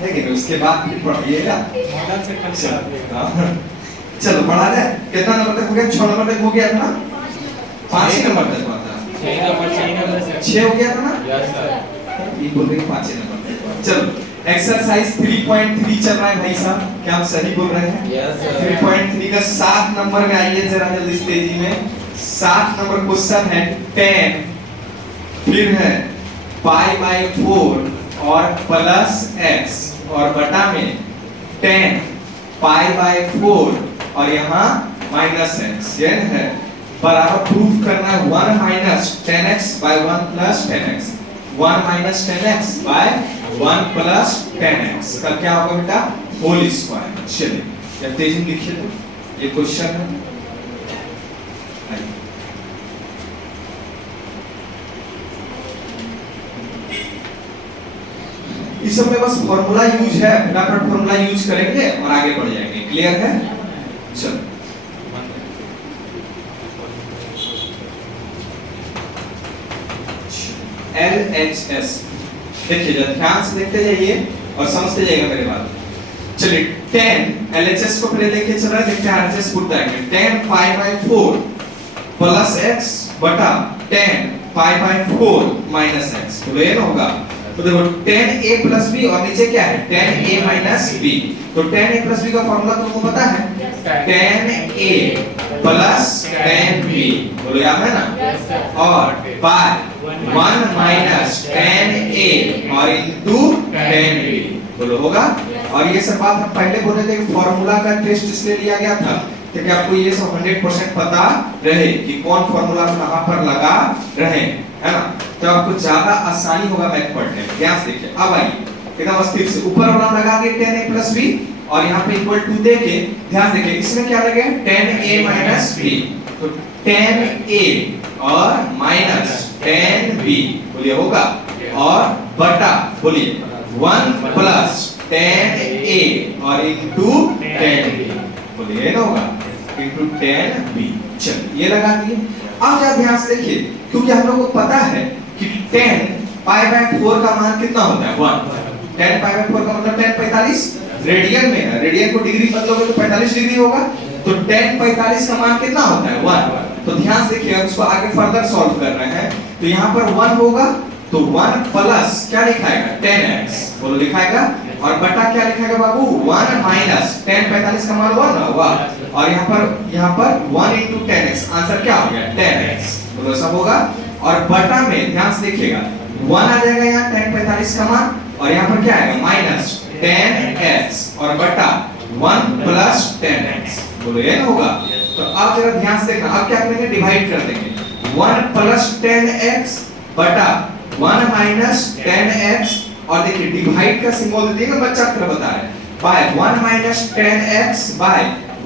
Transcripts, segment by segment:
है कि नहीं, उसके बाद फिर पढ़िएगा। चलो बढ़ा जाए, कितना नंबर तक हो गया? 6 नंबर तक हो गया था ना, 5 ही नंबर तक हुआ था, 6 हो गया था ना, ये बोल रहे 5 नंबर तक। चलो एक्सरसाइज 3.3 चल रहा है भाई साहब, क्या हम सही बोल रहे हैं? Yes sir. 3.3 का 7 नंबर में आइए जरा जल्दी से तेजी में। 7 नंबर क्वेश्चन है 10, फिर है पाई बाई 4 और प्लस x और बटा में 10 पाई बाई 4 और यहाँ माइनस x, ये है बराबर प्रूफ करना है 1 minus 10x by 1 plus 10x, 1 minus 10x by 1 plus 10x का क्या होगा बेटा? Whole square. चलिए जब तेजी में लिखिए तो ये क्वेश्चन है। इस सब में बस फॉर्मूला यूज है, फटाफट फॉर्मूला यूज करेंगे और आगे बढ़ जाएंगे। क्लियर है? चलो LHS देखिए, जरा ध्यान से देखते जाइए और समझते जाइएगा मेरे बात। चलिए 10 LHS को पहले लेके चल रहा है, देखते हैं RHS पुट करेंगे। 10 पाई बाई 4 प्लस x बटा 10 पाई बाई 4 माइनस x, तो ये ना होगा। तो देखो 10a प्लस b और नीचे क्या है? 10a minus b। तो 10a प्लस b का फॉर्मूला तुमको पता है? 10a प्लस 10b, बोलो याद है ना? और बाय 1 माइनस 10a और इनटू 10b, बोलो होगा। और ये सब बात हम पहले बोले थे कि फॉर्मूला का टेस्ट इसलिए लिया गया था कि आपको ये सब 100% पता रहे कि कौन फॉर्मूला कहां पर लगा रहे, है ना? तो आपको ज्यादा आसानी होगा मैथ पढ़ने में। ध्यान से देखिए, अब आइए एकदम स्थिर से ऊपर वाला लगा के 10a प्लस b और यहाँ पे इक्वल टू दे के ध्यान देखिए इसमें क्या लगे? 10a माइनस b, तो 10a और माइनस 10b, बोलिए होगा, और बटा बोलिए 1 प्लस 10a और इनटू 10b, बोलिए ना होगा, इनटू 10b। चलिए ये लगा दिए। अब जरा ध्यान से देखिए, क्योंकि हम लोग को पता है कि 10 पाई बाय 4 का मान कितना होता है? 1। 10 पाई बाय 4 का मतलब 10 45 रेडियन में है, रेडियन को डिग्री बदलोगे तो 45 डिग्री होगा, तो 10 45 का मान कितना होता है? 1। तो ध्यान से देखिए, अब इसको आगे फर्दर सॉल्व कर रहे हैं, तो यहाँ पर 1 होगा, तो 1 प्लस क्या लिखाएगा? 10x, बोलो लिखाएगा, और बटा क्या लिखाएगा बाबू? 1 माइनस 10 45 का मान 1 ना हुआ, और यहाँ पर 1 into 10x, आंसर क्या हो गया? 10x, बोलो सब होगा। और बटा में ध्यान से देखिएगा 1 आ जाएगा यहाँ 10 45 का मान, और यहाँ पर क्या आएगा? माइनस 10x और बटा 1 प्लस 10x, बोलो ये ना होगा। तो अब जरा ध्यान से देखना, अब क्या करेंगे? डिवाइड कर देंगे, 1 प्लस 10x बटा 1 माइनस 10x, और देखिए डिवाइड का सिंबल दे दिएगा, बच्चा तरह बता रहे हैं, bye 1 minus 10x by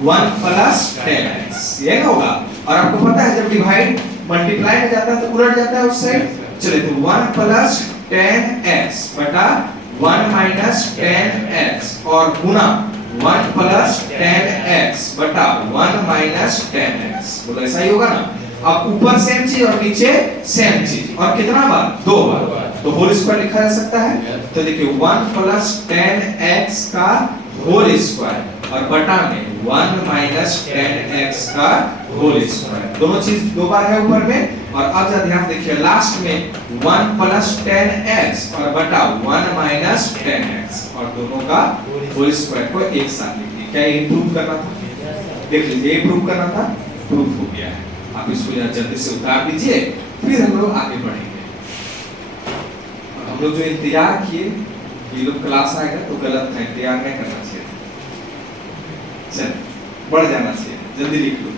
1 plus 10x, ये ना होगा। और आपको पता है जब डिवाइड मल्टीप्लाई में जाता है तो उलट जाता है उस साइड। चलिए तो 1 प्लस 10x बटा 1 माइनस 10x और गुना 1 प्लस 10x बटा 1 माइनस 10x, बोलो ऐसा ही होगा ना। अब ऊपर सेम चीज और नीचे सेम चीज, और कितना बार? 2 बार, तो होल स्क्वायर लिखा जा सकता है। तो देखिए 1 प्लस 10x का होल स्क्वायर और बटा में 1 माइनस 10x का होल स्क्वायर, दोनों चीज 2 बार है ऊपर में। और अब जरा ध्यान देखिए लास्ट में 1 प्लस 10x और बटा 1 माइनस 10x, और दोनों का होल स्क्वायर को एक साथ लिख दिया। क्या ये प्रूव करना था? देख लीजिए, ये प्रूव करना था, प्रूव हो गया है। आप इसको यहाँ जल्दी से उतार दीजिए, फिर हम लोग आगे बढ़ेंगे। हम लोग जो इंतजार किए ये लोग क्लास आएगा तो गलत है, इंतजार नहीं करना चाहिए, चल बढ़ जाना चाहिए, जल्दी लिख लो।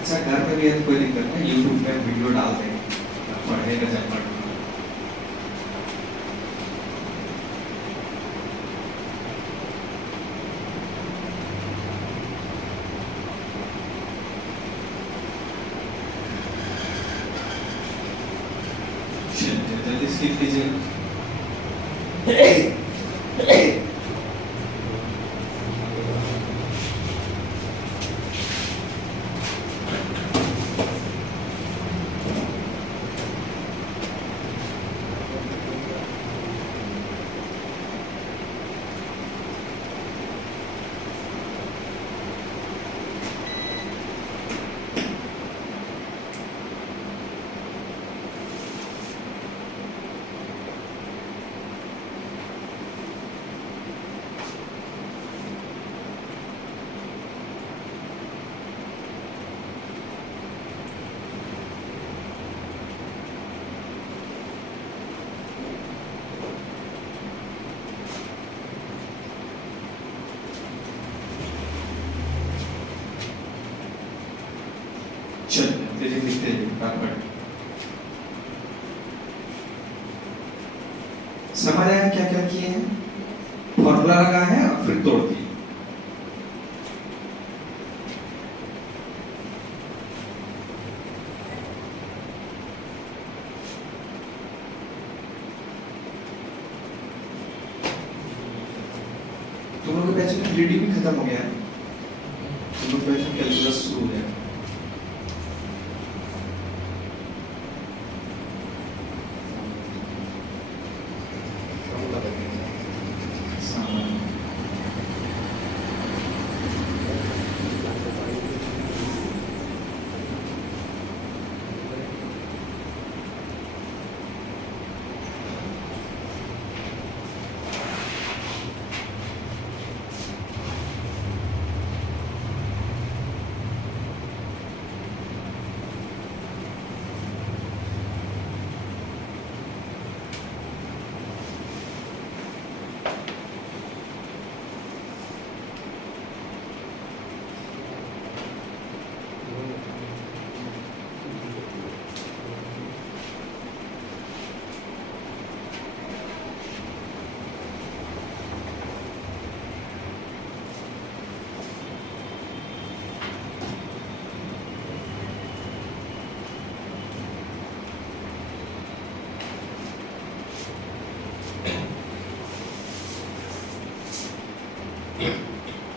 अच्छा घर में भी है कोई दिक्कत नहीं, यूट्यूब पे वीडियो डाल देंगे, पढ़ने का जब पढ़ना। जल्दी स्किप कीजिए। तेजी लिखते जाइए फटाफट। समझ आया क्या क्या किए हैं? फॉर्मूला लगा है और फिर तोड़ दिए। तुम लोग के बैच में ग्रीडी भी खत्म हो गया है, तुम लोग बैच में कैलकुलस शुरू हो गया।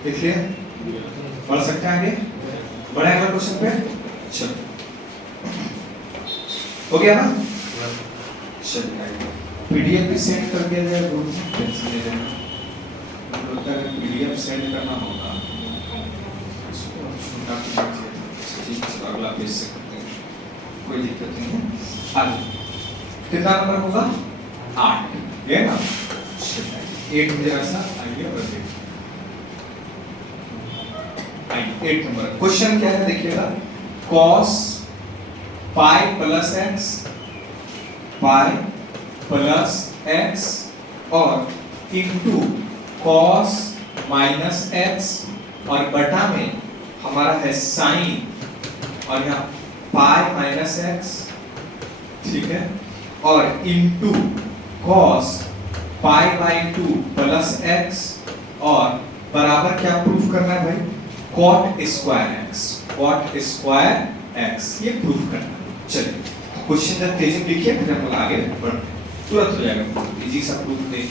देख लिया? बढ़ सकते हैं आगे? बढ़े अगला क्वेश्चन पे? चलो, हो गया ना? चलिए आगे। पीडीएफ भी सेंड कर दिया जाए ग्रुप में, टेंशन ले लेना। बोलता है पीडीएफ सेंड करना होगा, इसको छोटा कर दीजिए, चलो अगला पेज से करते हैं, कोई दिक्कत नहीं है। आगे कितना नंबर होगा? 8, है ना? 8 जरा सा आइए और देखिए 8 नंबर क्वेश्चन क्या है देखिएगा। cos पाई प्लस x और इनटू cos माइनस x और बटा में हमारा है साइन और यहाँ पाई माइनस x, ठीक है, और into cos pi by 2 plus x और बराबर क्या प्रूफ करना है भाई? cot स्क्वायर x, ये प्रूफ करना है। चलिए क्वेश्चन जब तेजी में लिखिए फिर हम आगे बढ़ते हैं, तुरंत हो जाएगा, इजी सा प्रूफ दे।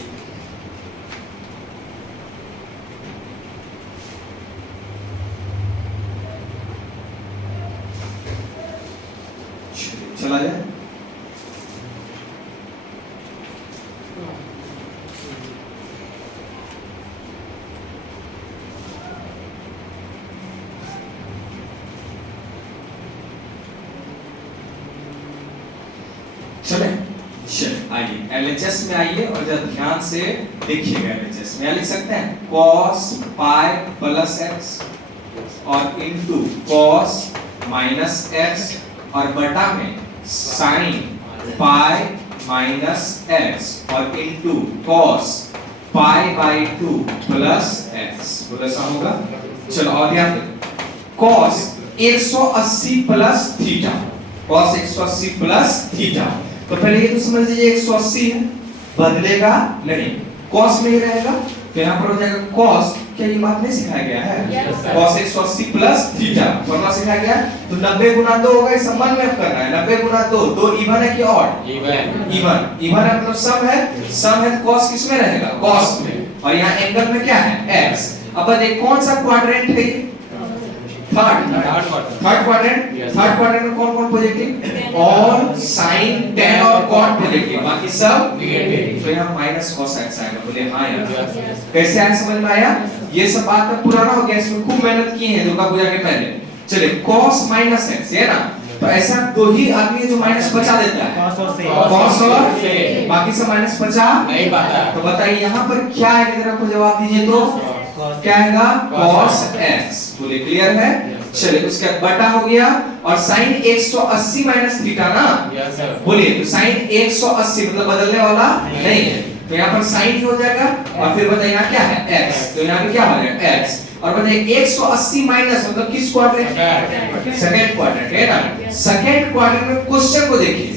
चला जाए। चले आइए एलएचएस में आइए और जरा ध्यान से देखिएगा। एलएचएस में लिख सकते हैं cos पाई प्लस x और इनटू cos माइनस x और बटा में sin पाई माइनस x और into cos pi by 2 plus x, बोला सा होगा। चलो और ध्यान दो, cos 180 plus theta, cos 180 plus theta, तो पहले ये तो समझ लीजिए 180 है, बदलेगा नहीं, cos में ही रहेगा, तो यहाँ पर हो जाएगा cos, क्या ये बात नहीं सिखाया गया है? cos 180 प्लस थीटा फॉर्मूला सिखाया गया, तो 90 गुना 2 होगा, इस संबंध में करना है। 90 गुना 2, 2 इवन है कि ऑड? इवन है, मतलब सम है, तो cos किस में रहेगा? cos में, और यहाँ एंगल में क्या है? x। अब देखिए कौन सा क्वाड्रेंट है ये? Third quadrant. थर्ड क्वाड्रेंट में कौन कौन पॉजिटिव? ऑल, साइन, tan और cot पॉजिटिव, बाकी सब नेगेटिव, तो यहाँ माइनस cos x आएगा। बोले हाँ यार, कैसे आया समझ में आया? ये सब बात में पुराना हो गया, इसमें खूब मेहनत किए हैं दुर्गा पूजा के पहले। चलिए cos माइनस x है ना, तो ऐसा दो ही आदमी जो माइनस बचा देता है, cos और बाकी सब माइनस बचा नहीं पाता। तो बताइए यहाँ पर क्या है, जरा को जवाब दीजिए तो क्या आएगा? cos x। बोले क्लियर है? चलिए उसका बटा हो गया और sin 180 माइनस थीटा ना, बोलिए तो sin 180 मतलब बदलने वाला नहीं है, तो यहाँ पर sin ही हो जाएगा और फिर बताइए यहाँ क्या है? x, तो यहाँ पे क्या हो जाएगा? x, और बताइए 180 माइनस मतलब किस क्वाड्रेंट? सेकंड क्वाड्रेंट है ना। सेकंड क्वाड्रेंट में क्वेश्चन को देखिए,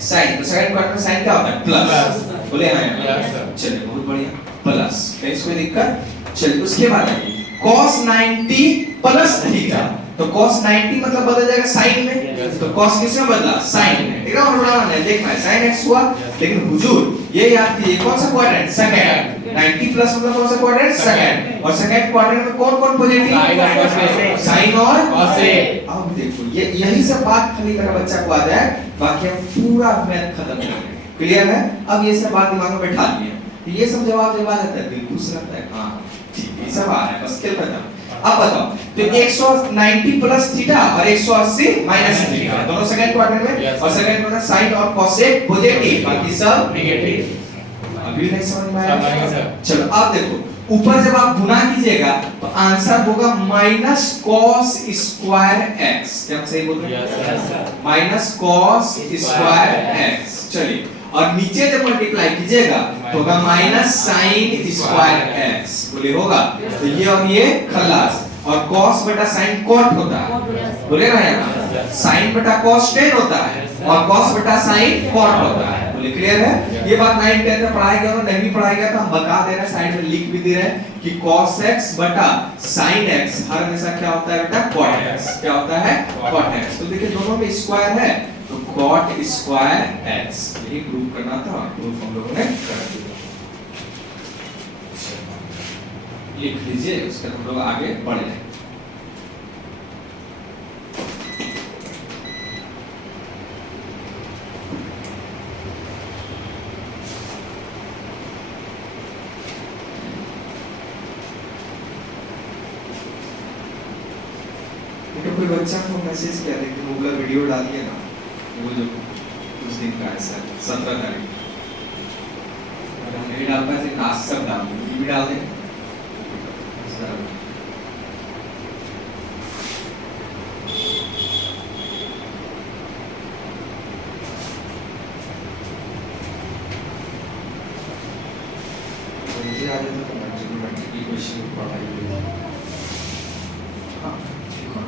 साइन। तो सेकंड क्वाड्रेंट में साइन क्या होता है? प्लस। बोले हां यार, चलिए बहुत बढ़िया, प्लस। कहीं कोई दिक्कत? चलिए उसके बाद आइए cos 90 प्लस थीटा। तो cos 90 मतलब बदल जाएगा साइन में, तो cos किसमें बदला? साइन में। ठीक है, और बढ़ाना है, देखना है sin x हुआ, लेकिन हुजूर ये याद कीजिए कौन सा क्वाड्रेंट? सेकंड। 90 प्लस मतलब कौन सा क्वाड्रेंट? सेकंड। और सेकंड क्वाड्रेंट में कौन-कौन पॉजिटिव? साइन और cos। अब देखो ये यही सब बात खाली मेरा बच्चा को आ जाए, बाकी हम पूरा मैथ खत्म कर देंगे। क्लियर है? अब ये सब बात दिमाग में बैठा लिए, तो ये सब जवाब जब आ जाता है दिल खुश रहता है। हां ठीक है, सब आ रहा है, बस खेल खत्म। अब बताओ, तो 190 प्लस थीटा और 180 माइनस थीटा दोनों सेकंड क्वाड्रेंट में, और सेकंड क्वाड्रेंट साइन और cos पॉजिटिव, बाकी सब नेगेटिव। अभी नहीं समझ में आया? चलो अब देखो, ऊपर जब आप गुना कीजिएगा तो आंसर होगा माइनस cos स्क्वायर x। क्या हम सही बोल रहे हैं? Minus cos square x। चलिए, और नीचे जब मल्टीप्लाई कीजिएगा तो होगा माइनस साइन स्क्वायर x। बोले होगा, तो ये और ये खल्लास, और cos बटा sin cot होता है। बोले ना यार, sin बटा cos tan होता है और cos बटा sin cot होता है। बोले क्लियर है? ये बात 9 10 में पढ़ाया गया, और नहीं भी पढ़ाया गया तो हम बता दे रहे हैं, साइड में लिख भी दे रहे हैं कि cos x बटा sin x हर हमेशा क्या होता है बेटा? cot x। क्या होता है? cot x। तो देखिए दोनों में स्क्वायर है, तो cot स्क्वायर x यही प्रूव करना था, प्रूफ हम लोगों ने कर दिया। लिख लीजिए, उसके हम लोग आगे बढ़े। कोई बच्चा को मैसेज किया लेकिन वो का वीडियो डालिए ना, वो जो उस दिन का है सर 17 तारीख, अगर हम नहीं डाल पाए तो आज सब डाल दें, ये भी डाल दें सर। मुझे आ जाता तो मैं जरूर की क्वेश्चन पढ़ाई। हाँ ठीक है।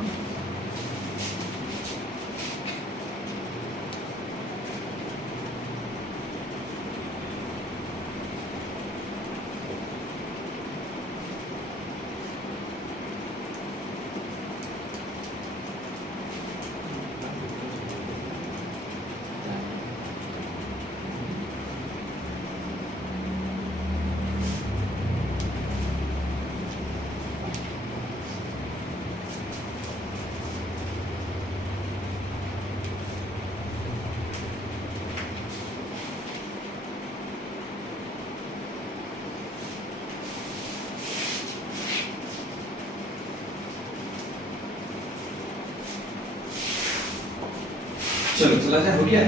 चलो चला जाए, हो गया?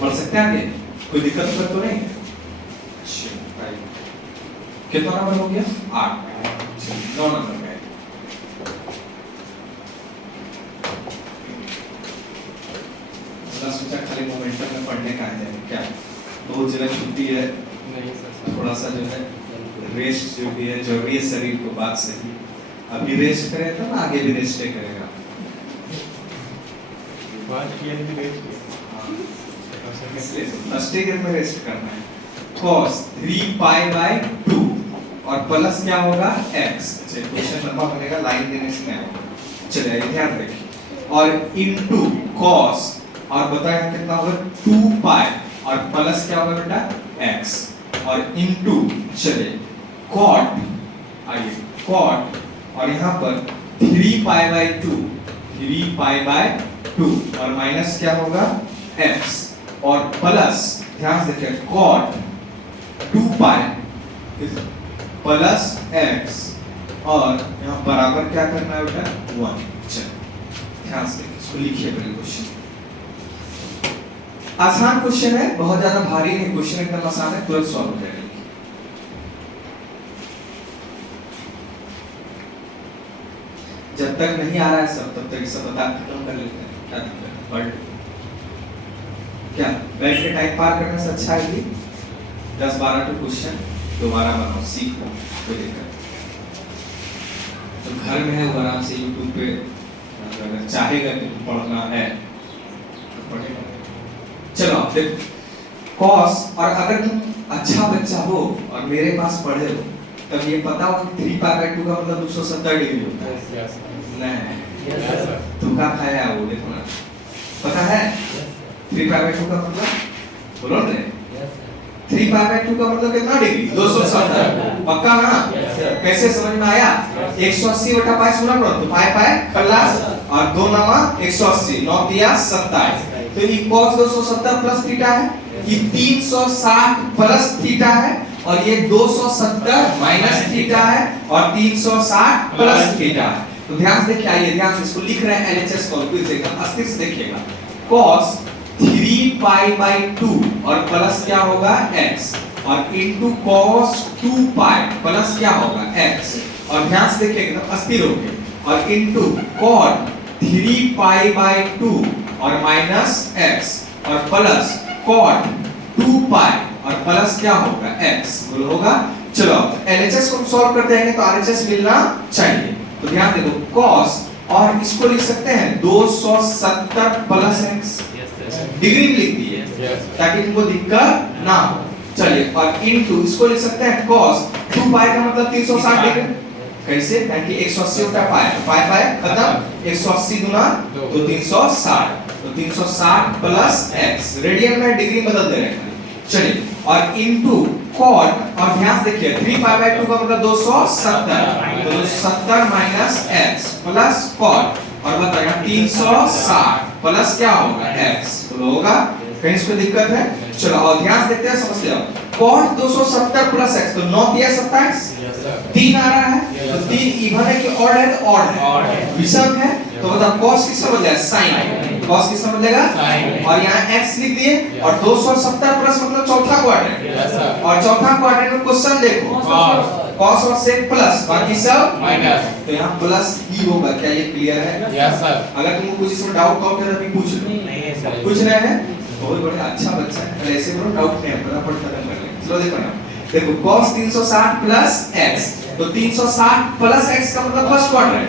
पढ़ सकते हैं आगे? कोई दिक्कत तो नहीं? कितना नंबर हो गया? 8। 9 नंबर का है। सोचा खाली मोमेंटम में पढ़ने का है क्या? बहुत जगह छुट्टी है, थोड़ा सा जो है रेस्ट जो भी है जरूरी है शरीर को। बात सही, अभी रेस्ट करे तो ना आगे भी रेस्ट करेगा। फर्स्ट ग्रेड में रेस्ट करना है। cos 3 पाई बाय 2 और प्लस क्या होगा? x। चलिए क्वेश्चन लंबा बनेगा, लाइन देने से क्या होगा? चलिए ध्यान रखिए, और इनटू cos और बताया कितना होगा? 2 पाई और प्लस क्या होगा बेटा? x और इनटू चलिए cot, आइए cot और यहाँ पर 3 पाई बाय 2, 3 पाई बाय 2 और माइनस क्या होगा? x और प्लस ध्यान से देखिए cot 2 पाई प्लस x और यहाँ बराबर क्या करना है बेटा? 1। चलिए ध्यान से इसको लिखिए पहले। क्वेश्चन आसान क्वेश्चन है, बहुत ज्यादा भारी नहीं, क्वेश्चन एकदम आसान है, तुरंत सॉल्व हो जाएगा। जब तक नहीं आ रहा है सब, तब तक ये सब बता खत्म कर लेते हैं। क्या दिक्कत है? बट क्या बैठ के टाइम पार करने से अच्छा है कि 10-12 क्वेश्चन दोबारा बनाओ, सीखो, कोई दिक्कत जो घर में है वो आराम से YouTube पे अगर चाहेगा कि पढ़ना है तो पढ़ेगा। चलो अब देख cos, और अगर तुम अच्छा बच्चा हो और मेरे पास पढ़े हो तब ये पता हो कि 3 पाई बाय 2 का मतलब 270 डिग्री होता है। नहीं, तुम क्या खाया है वो देखो ना, पता है 3 पाई बाय 2 का मतलब, बोलो ना 3 पाई बाय 2 का मतलब कितना डिग्री, 270। पक्का ना? कैसे समझ में आया? 180 बटा पाई सुना करो तो पाई पाई प्लस और 2 नवा 180, 9 दिया 27, तो ये cos 270 प्लस थीटा है, ये 360 प्लस थीटा है, और ये 270 माइनस थीटा है, और 360 प्लस थीटा है। तो ध्यान से देखिए, आइए ध्यान से इसको लिख रहे हैं एलएचएस कॉन्क्रीट एकदम अस्थिर से देखिएगा। cos 3 पाई बाय 2 और प्लस क्या होगा x, और इनटू cos 2 पाई प्लस क्या होगा x, और ध्यान से देखिए एकदम अस्थिर हो गए, और इनटू cot 3 पाई बाय 2 और माइनस x, और प्लस cot 2 पाई और प्लस क्या होगा x, बोलो होगा। चलो एलएचएस को सॉल्व करते हैं तो आरएचएस मिलना चाहिए, तो ध्यान देखो cos, और इसको लिख सकते हैं 270 प्लस x, डिग्री लिख दिए ताकि तुमको दिक्कत ना हो। चलिए, और इनटू इसको लिख सकते हैं cos 2 पाई का मतलब 360 डिग्री, कैसे? ताकि 180 होता है पाई, तो पाई पाई खत्म, 180 गुना तो 360, तो 360 प्लस x, रेडियन में डिग्री बदल दे रहे हैं। चलिए, और इनटू cot, और ध्यान से देखिए 3 पाई बाय 2 का मतलब 270, तो 270 माइनस x प्लस cot, और बताइए 360 प्लस क्या होगा x, तो होगा। कहीं इसमें दिक्कत है? चलो और ध्यान से देखते हैं, समझते हो। cot 270 प्लस x, तो 9 दिया 27, 3 आ रहा है, तो 3 इवन है कि ऑड है? तो ऑड है, विषम है, तो मतलब cos किसका बदलेगा? sin, cos किसका बदलेगा? और यहाँ x लिख दिए, और 270 प्लस मतलब चौथा क्वाड्रेंट, और चौथा क्वाड्रेंट में क्वेश्चन देखो cos और sec प्लस, बाकी सब माइनस, तो यहाँ प्लस ही होगा। क्या ये क्लियर है? Yes sir. अगर तुमको कुछ इसमें डाउट हो तो अभी पूछ लो। पूछ रहे हैं? बहुत बढ़िया, अच्छा बच्चा है, ऐसे करो डाउट नहीं है, फटाफट खत्म कर ले। चलो देखो ना, देखो cos 360 प्लस x, तो 360 प्लस x का मतलब फर्स्ट क्वाड्रेंट,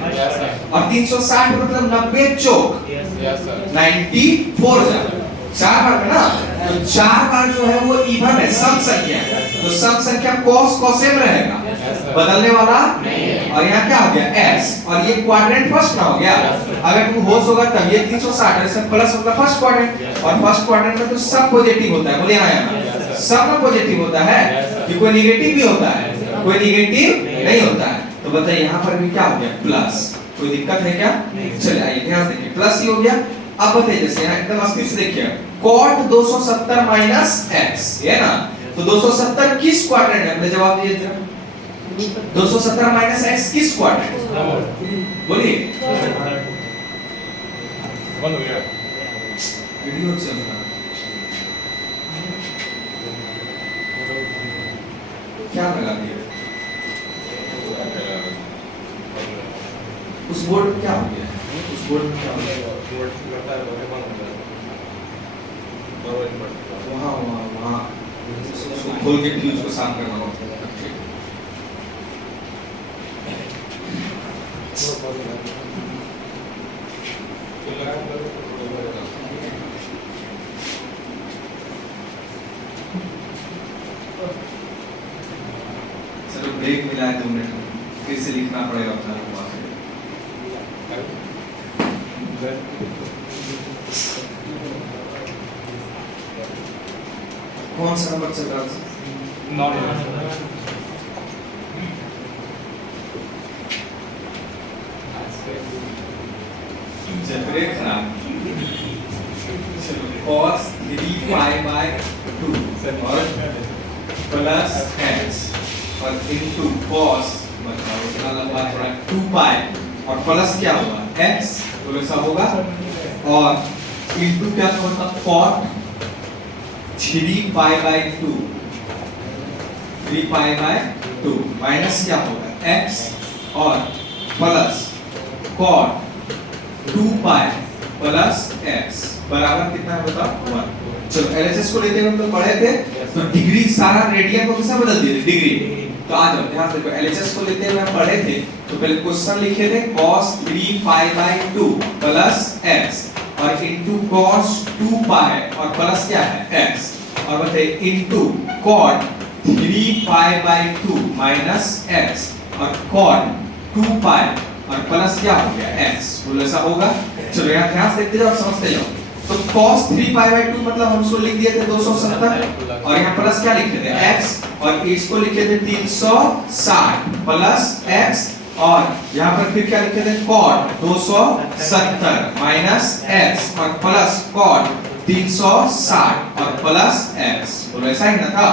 और 360 मतलब 90 चौक 94 जा 4 बार है ना, तो 4 बार जो है वो इवन है, सम संख्या है, तो सम संख्या cos कोसेम रहेगा, बदलने वाला नहीं, और यहाँ क्या हो गया s, और ये क्वाड्रेंट फर्स्ट ना हो गया। अगर तुम होश होगा तब ये 360 ऐसे प्लस मतलब फर्स्ट क्वाड्रेंट, और फर्स्ट क्वाड्रेंट में तो सब पॉजिटिव होता है, बोलिए ना, सब में पॉजिटिव होता है, कि कोई नेगेटिव भी होता है, कोई नेगेटिव नहीं होता है। तो बताइए यहाँ पर भी क्या हो गया? प्लस, कोई दिक्कत है क्या? चलिए आइए ध्यान देखिए, प्लस ही हो गया। अब बताइए जैसे यहाँ एकदम अस्थिर से देखिए, cot 270 माइनस x, ये ना, तो 270 किस क्वाड्रेंट है? अपने जवाब दिए जरा, 270 माइनस x किस क्वाड्रेंट? बोलिए, वीडियो चल रहा है, क्या लगा दिया? उस बोर्ड में क्या हो गया? उस बोर्ड में क्या हो गया? वहाँ खोल के फ्यूज को साफ करना होगा। चलो ब्रेक मिला है 2 मिनट, फिर से लिखना पड़ेगा अपना वहाँ से। कौन सा नंबर चल रहा है? 9 ब्रेक खराब। cos 3 पाई बाय 2 और प्लस x, और इनटू cos, बताओ इतना लंबा थोड़ा 2 पाई और प्लस क्या होगा? x, तो ऐसा होगा, और इनटू क्या होगा? cot 3 pi by 2, 3 pi by 2 minus क्या होगा? x, और plus cot 2 pi plus x बराबर कितना है बताओ? 1। चलो एलएचएस को लेते हैं, हम लोग पढ़े थे, तो डिग्री सारा रेडियन को किससे बदल दिए? डिग्री, तो आ जाओ ध्यान से देखो एलएचएस को लेते हुए हम पढ़े थे तो पहले क्वेश्चन लिखे थे cos 3 pi by 2 plus x और इनटू cos 2 पाई और प्लस क्या है x और बताइए into cot 3 pi by 2 minus x और cot 2 पाई और प्लस क्या हो गया x बोलो ऐसा होगा। चलो यहाँ ध्यान से देखते जाओ समझते जाओ। तो cos 3 पाई बाय 2 मतलब हम उसको लिख दिए थे 270 और यहाँ प्लस क्या लिखे थे x और इसको लिखे थे 360 प्लस x और यहाँ पर फिर क्या लिखे थे cot 270 माइनस x और प्लस cot 360 और प्लस x बोलो ऐसा ही ना था।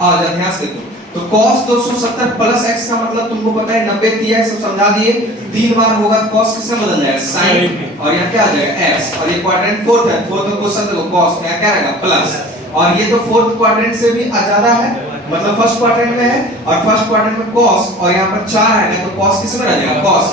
और जब ध्यान से देखो तो cos 270 प्लस x का मतलब तुमको पता है 90 दिया है सब समझा दिए। 3 बार होगा cos किसमें बदल जाएगा sin और यहाँ क्या आ जाएगा x और ये क्वाड्रेंट फोर्थ है फोर्थ का क्वेश्चन देखो cos यहाँ क्या रहेगा प्लस और ये तो फोर्थ क्वाड्रेंट से भी ज्यादा है मतलब फर्स्ट क्वाड्रेंट में है और फर्स्ट क्वाड्रेंट में cos और यहाँ पर 4 आएगा तो cos किसमें रह जाएगा cos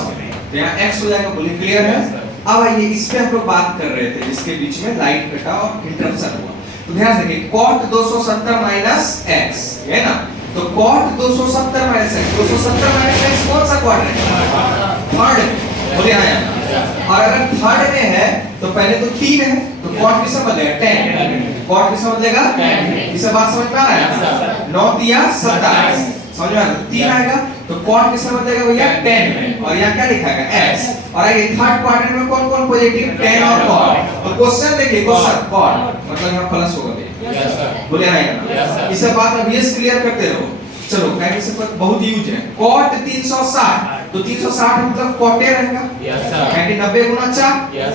तो यहाँ x हो जाएगा। बोलिए क्लियर है। अब आइए इस पे हम लोग बात कर रहे थे जिसके बीच में लाइट कटा और इंटरप्शन हुआ तो ध्यान से देखिए cot 270 माइनस x है ना तो cot 270 minus x 270 minus x कौन सा क्वाड्रेंट थर्ड बोलिए आया और अगर थर्ड में है तो पहले तो 3 है तो cot किसमें बदलेगा 10 cot किसमें बदलेगा 10 इसे बात समझ में आ रहा है 9 दिया 27 समझ में आ रहा 3 आएगा तो cot किसमें बदलेगा भैया 10 में और यहाँ क्या लिखा है x और आगे थर्ड क्वाड्रेंट में कौन कौन पॉजिटिव 10 और cot तो क्वेश्चन देखिए क्वेश्चन cot मतलब यहाँ प्लस होगा बोले आएगा इसे बात अब ये क्लियर करते रहो। चलो कहने से पर बहुत यूज है cot 360 तो 360 मतलब cot रहेगा क्योंकि 90 गुना 4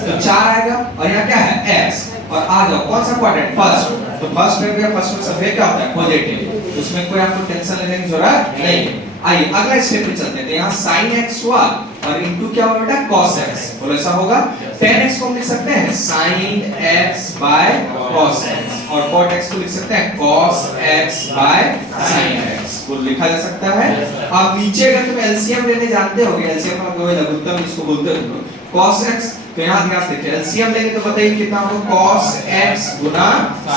तो 4 आएगा और यहाँ क्या है x और आ जाओ कौन सा क्वाड्रेंट फर्स्ट तो फर्स्ट में भी फर्स्ट में सब क्या होता है पॉजिटिव उसमें कोई आपको टेंशन लेने की जरूरत नहीं। आइए अगला स्टेप पे चलते हैं तो यहाँ sin x हुआ और इनटू क्या होगा बेटा cos x बोलो ऐसा होगा 10x को हम लिख सकते हैं sin x by cos x और cot x को लिख सकते हैं cos x by sin x को लिखा जा सकता है। अब नीचे अगर तुम एलसीएम लेने जानते होगे एलसीएम मतलब वही लघुत्तम इसको बोलते हो cos x तो यहाँ ध्यान से देखिए एलसीएम लेंगे तो बताइए कितना होगा cos x गुना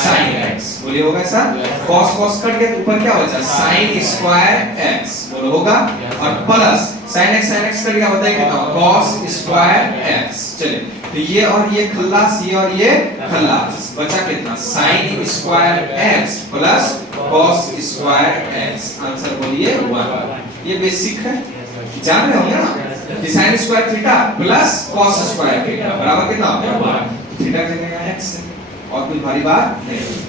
sin x बोलिए होगा ऐसा cos cos कट गया तो ऊपर क्या बचा sin स्क्वायर x बोलो होगा और प्लस sin x कट गया बताइए कितना cos स्क्वायर x। चलिए तो ये और ये खल्लास ये और ये खल्लास बचा कितना sin square x plus cos square x answer बोलिए 1 ये बेसिक है जान रहे होंगे ना कि sin square theta plus cos square theta बराबर कितना होगा 1 थीटा की जगह x और कोई भारी बात नहीं।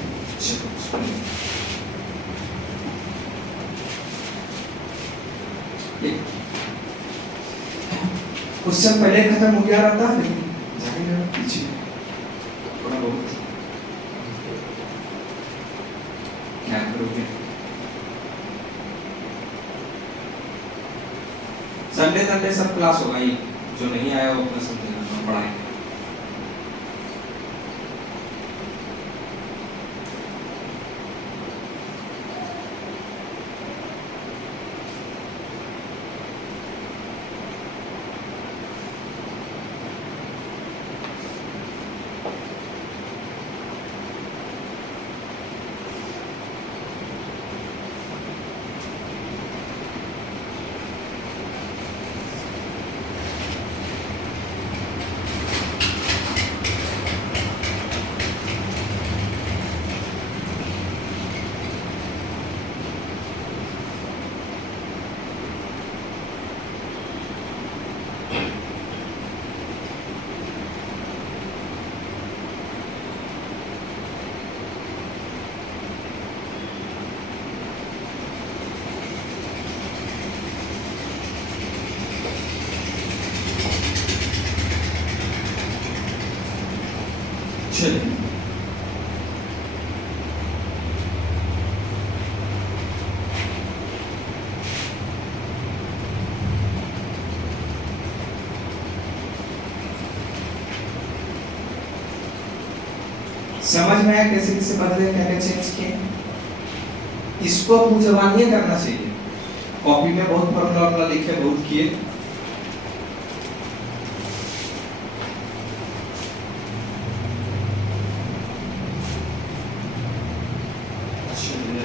क्वेश्चन पहले खत्म हो गया रहता लेकिन जाएगा पीछे थोड़ा बहुत क्या करोगे। संडे संडे सब क्लास होगा ही जो नहीं आया वो अपना समझेगा पढ़ाएंगे। चलिए समझ में आया कैसे कैसे बदले क्या क्या चेंज किए। इसको मुंह जबानी करना चाहिए कॉपी में बहुत फॉर्मूला लिखे बहुत किए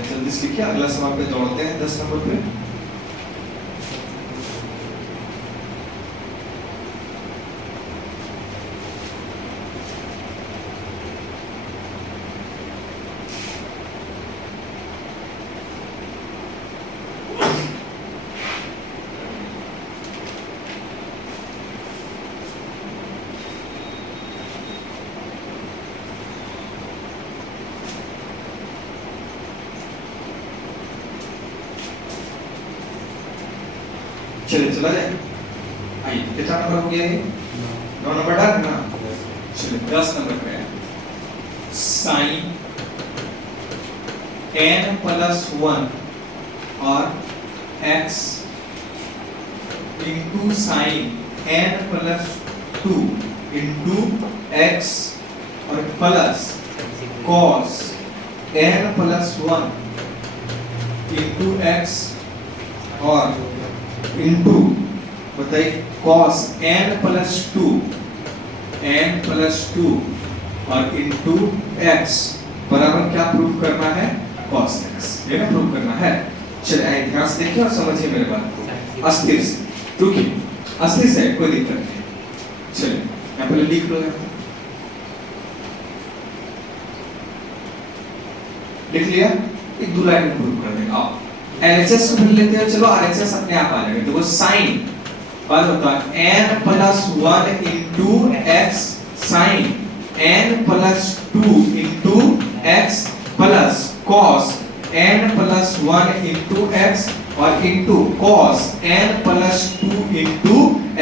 जल्दी से लिखिए। अगला सवाल पे दौड़ते हैं 10 नंबर पे। चलिए चला जाए। आइए कितना नंबर हो गया ये? 9 नंबर डाल ना। चलिए 10 नंबर पे है sin n plus 1 और x into sin n plus 2 into x और plus cos n plus 1 into x और into बताइए cos n plus 2 और into x बराबर क्या प्रूव करना है? cos x, ये ना प्रूव करना है। चलिए ध्यान से देखिए और समझिए मेरे बात को। अस्थिर से रुकिए, अस्थिर से कोई दिक्कत नहीं। चलिए यहाँ पहले लिख लो, लिख लिया? एक दो लाइन में प्रूव कर देंगे। आओ LHS को फिर लेते हैं, चलो RHS अपने आप आ जाएगा। देखो साइन बात होता है n plus 1 into x sin n plus 2 into x plus cos n plus 1 into x और into cos n plus 2 into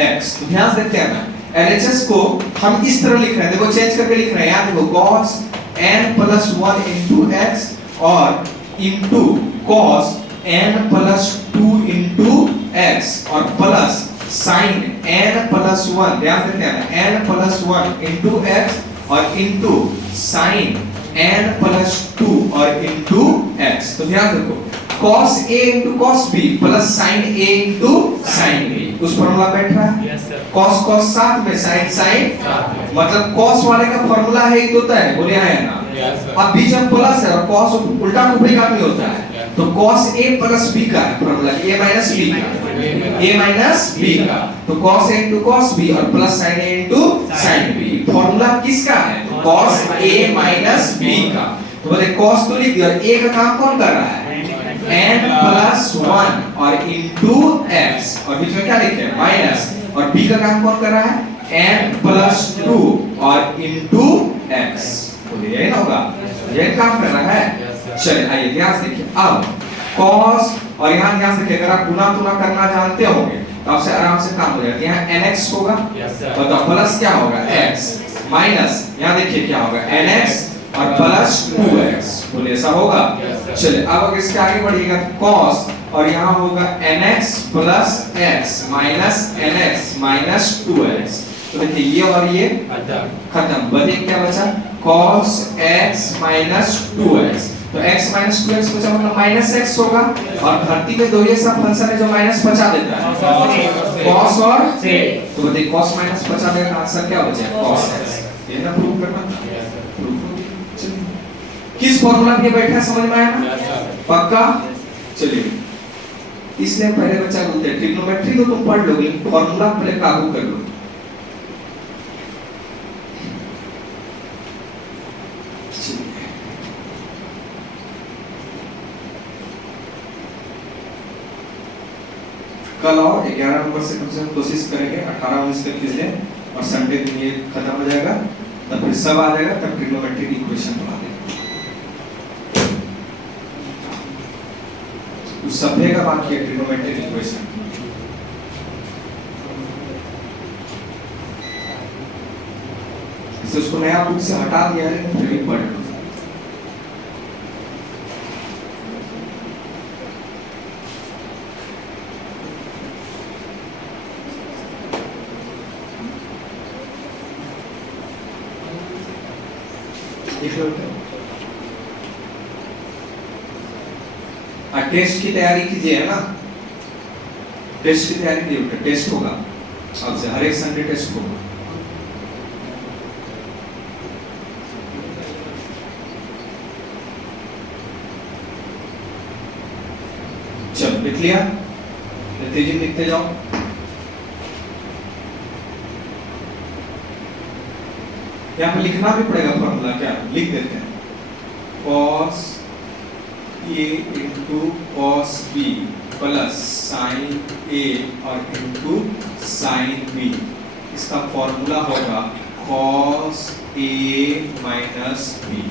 x। तो ध्यान से देखते हैं ना, LHS को हम इस तरह लिख रहे हैं, देखो चेंज करके लिख रहे हैं। यहाँ देखो cos n plus 1 into x और into cos n plus 2 into x और प्लस sin n plus 1, ध्यान देते हैं ना, n plus 1 into x और into sin n plus 2 और into x। तो ध्यान देखो cos a into cos b plus sin a into sin b, उस फॉर्मूला बैठ रहा है। Yes sir. cos cos साथ में, sin sin मतलब cos वाले का फॉर्मूला है ही होता है, बोले है ना। Yes sir. अब बीच में प्लस है और cos उल्टा ऊपरी का भी होता है, तो cos a प्लस b का है फॉर्मूला, a माइनस b का, a माइनस b का, तो cos a into cos b और plus sin a into sin b। Formula किसका है? cos a माइनस b का। तो बोले cos तो लिख दिया, a का काम कौन कर रहा है? n plus 1 और into x और बीच में क्या लिखे हैं? माइनस, और b का काम कौन कर रहा है? n plus 2 और into x। तो यही ना होगा, यही काम कर रहा है। चलिए आइए ध्यान से देखिए। अब cos और यहाँ ध्यान से देखिए, अगर आप गुना तुना करना जानते होंगे तो आपसे आराम से काम हो जाएगा। यहाँ nx होगा, बताओ प्लस क्या होगा? x माइनस यहाँ देखिए क्या होगा? nx और प्लस 2x, बोले ऐसा होगा। चलिए अब इसके आगे बढ़िएगा, cos और यहाँ होगा nx plus x minus nx minus 2x। तो देखिए ये और ये खत्म, बचे क्या बचा? cos x minus 2x। तो x माइनस 2x बचा मतलब माइनस x होगा, और धरती में दो ये सब फंक्शन है जो माइनस बचा देता है, cos और sec। तो बताइए cos माइनस बचा देगा, आंसर क्या बचा? cos x। ये ना प्रूव करना, प्रूव किस फॉर्मूला पे बैठा समझ में आया ना? पक्का? चलिए इसलिए पहले बच्चा बोलते हैं ट्रिग्नोमेट्री तो तुम पढ़ लोगे, फॉर्मूला पहले काबू कर लो। कल और 11 नंबर से कम से कम कोशिश करेंगे 18-19 तक खींच लें, और संडे दिन ये खत्म हो जाएगा, तब फिर सब आ जाएगा, तब ट्रिग्नोमेट्री की इक्वेशन बना देंगे। उस सभ्य का बात किया ट्रिग्नोमेट्रिक इक्वेशन, इसे उसको नया बुक से हटा दिया है, फिर भी पढ़ लो। टेस्ट की तैयारी कीजिए ना, टेस्ट की तैयारी कीजिए, टेस्ट होगा अब से, हर एक संडे टेस्ट होगा। चलो लिख लिया, तेजी लिखते जाओ। यहाँ पे लिखना भी पड़ेगा फॉर्मूला, क्या लिख देते हैं? cos a into cos b plus sin a और into sin b, इसका फॉर्मूला होगा cos a माइनस b।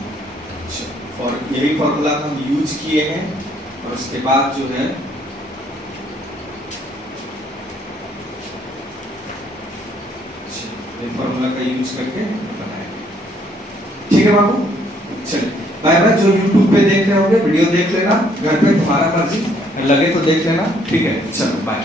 और यही फॉर्मूला हम यूज किए हैं, और उसके बाद जो है ये फॉर्मूला का यूज करके बनाया। ठीक है बाबू, चलिए बाय बाय। जो YouTube पे देख रहे होंगे वीडियो देख लेना, घर पे तुम्हारा मर्जी, लगे तो देख लेना। ठीक है, चलो बाय।